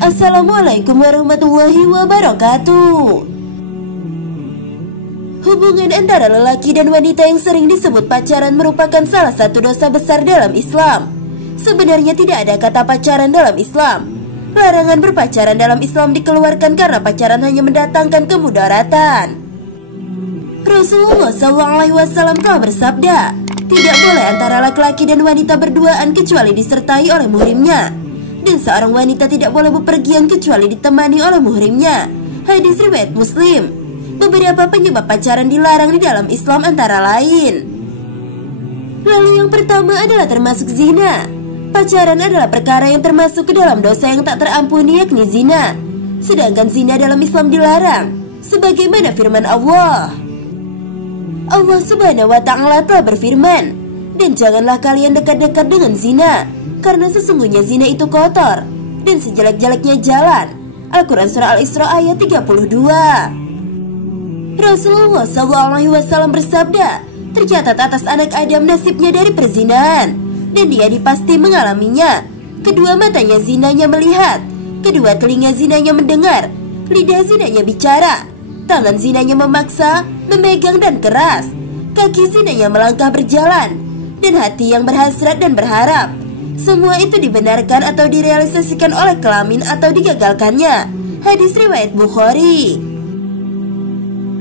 Assalamualaikum warahmatullahi wabarakatuh. Hubungan antara lelaki dan wanita yang sering disebut pacaran merupakan salah satu dosa besar dalam Islam. Sebenarnya tidak ada kata pacaran dalam Islam. Larangan berpacaran dalam Islam dikeluarkan karena pacaran hanya mendatangkan kemudaratan. Rasulullah SAW telah bersabda, tidak boleh antara laki-laki dan wanita berduaan kecuali disertai oleh muhrimnya. Dan seorang wanita tidak boleh bepergian kecuali ditemani oleh muhrimnya. Hadis riwayat Muslim. Beberapa penyebab pacaran dilarang di dalam Islam antara lain. Lalu yang pertama adalah termasuk zina. Pacaran adalah perkara yang termasuk ke dalam dosa yang tak terampuni, yakni zina. Sedangkan zina dalam Islam dilarang, sebagaimana firman Allah. Allah Subhanahu wa Ta'ala telah berfirman, dan janganlah kalian dekat-dekat dengan zina, karena sesungguhnya zina itu kotor dan sejelek-jeleknya jalan. Al-Quran Surah Al-Isra ayat 32. Rasulullah SAW bersabda, tercatat atas anak Adam nasibnya dari perzinahan, dan dia dipasti mengalaminya. Kedua matanya zinanya melihat, kedua telinga zinanya mendengar, lidah zinanya bicara, tangan zinanya memaksa, memegang dan keras, kaki zinanya melangkah berjalan, dan hati yang berhasrat dan berharap. Semua itu dibenarkan atau direalisasikan oleh kelamin atau digagalkannya. Hadis riwayat Bukhari.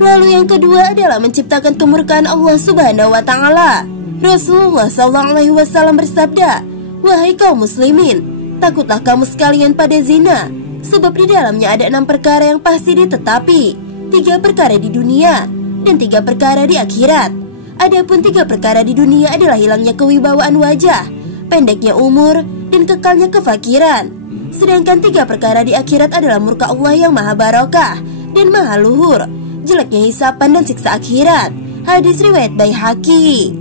Lalu yang kedua adalah menciptakan kemurkaan Allah Subhanahu wa Ta'ala. Rasulullah SAW bersabda, wahai kaum muslimin, takutlah kamu sekalian pada zina, sebab di dalamnya ada 6 perkara yang pasti ditetapi, 3 perkara di dunia dan 3 perkara di akhirat. Adapun 3 perkara di dunia adalah hilangnya kewibawaan wajah, pendeknya umur, dan kekalnya kefakiran. Sedangkan 3 perkara di akhirat adalah murka Allah yang maha barokah dan maha luhur, jeleknya hisapan dan siksa akhirat. Hadis riwayat Baihaqi.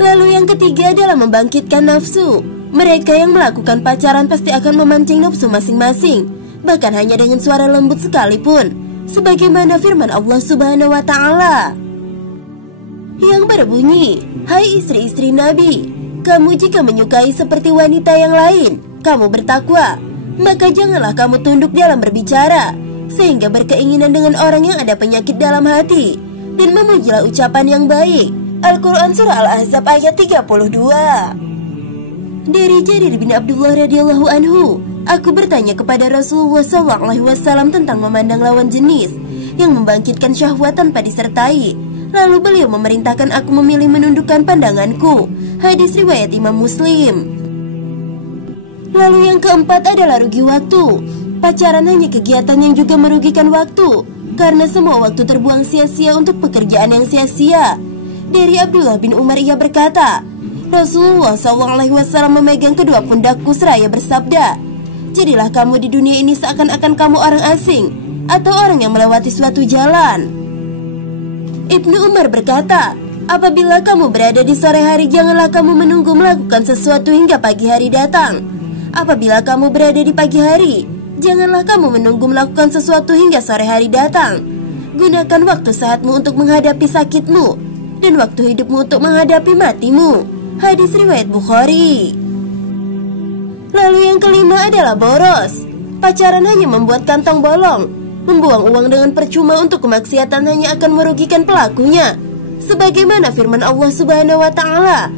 Lalu yang ketiga adalah membangkitkan nafsu. Mereka yang melakukan pacaran pasti akan memancing nafsu masing-masing, bahkan hanya dengan suara lembut sekalipun, sebagaimana firman Allah Subhanahu wa Ta'ala yang berbunyi, hai istri-istri Nabi, kamu jika menyukai seperti wanita yang lain, kamu bertakwa, maka janganlah kamu tunduk dalam berbicara, sehingga berkeinginan dengan orang yang ada penyakit dalam hati, dan memujilah ucapan yang baik. Al-Quran Surah Al-Ahzab ayat 32. Dari Jarir bin Abdullah radhiyallahu anhu, aku bertanya kepada Rasulullah SAW tentang memandang lawan jenis yang membangkitkan syahwat tanpa disertai. Lalu beliau memerintahkan aku memilih menundukkan pandanganku. Hadis riwayat Imam Muslim. Lalu yang keempat adalah rugi waktu. Pacaran hanya kegiatan yang juga merugikan waktu, karena semua waktu terbuang sia-sia untuk pekerjaan yang sia-sia. Dari Abdullah bin Umar ia berkata, Rasulullah SAW memegang kedua pundakku seraya bersabda, jadilah kamu di dunia ini seakan-akan kamu orang asing atau orang yang melewati suatu jalan. Ibnu Umar berkata, apabila kamu berada di sore hari, janganlah kamu menunggu melakukan sesuatu hingga pagi hari datang. Apabila kamu berada di pagi hari, janganlah kamu menunggu melakukan sesuatu hingga sore hari datang. Gunakan waktu sehatmu untuk menghadapi sakitmu, dan waktu hidupmu untuk menghadapi matimu. Hadis riwayat Bukhari. Lalu yang kelima adalah boros. Pacaran hanya membuat kantong bolong. Membuang uang dengan percuma untuk kemaksiatan hanya akan merugikan pelakunya, sebagaimana firman Allah Subhanahu wa Ta'ala,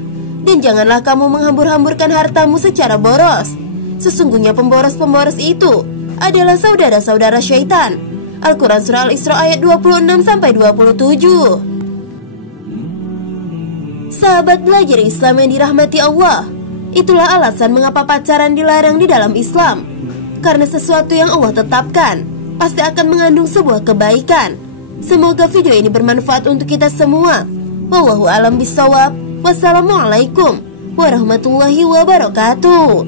dan janganlah kamu menghambur-hamburkan hartamu secara boros. Sesungguhnya pemboros-pemboros itu adalah saudara-saudara syaitan. Al-Quran Surah Al-Isra ayat 26-27. Sahabat belajar Islam yang dirahmati Allah, itulah alasan mengapa pacaran dilarang di dalam Islam. Karena sesuatu yang Allah tetapkan pasti akan mengandung sebuah kebaikan. Semoga video ini bermanfaat untuk kita semua. Wallahu a'lam bishawab. Wassalamualaikum warahmatullahi wabarakatuh.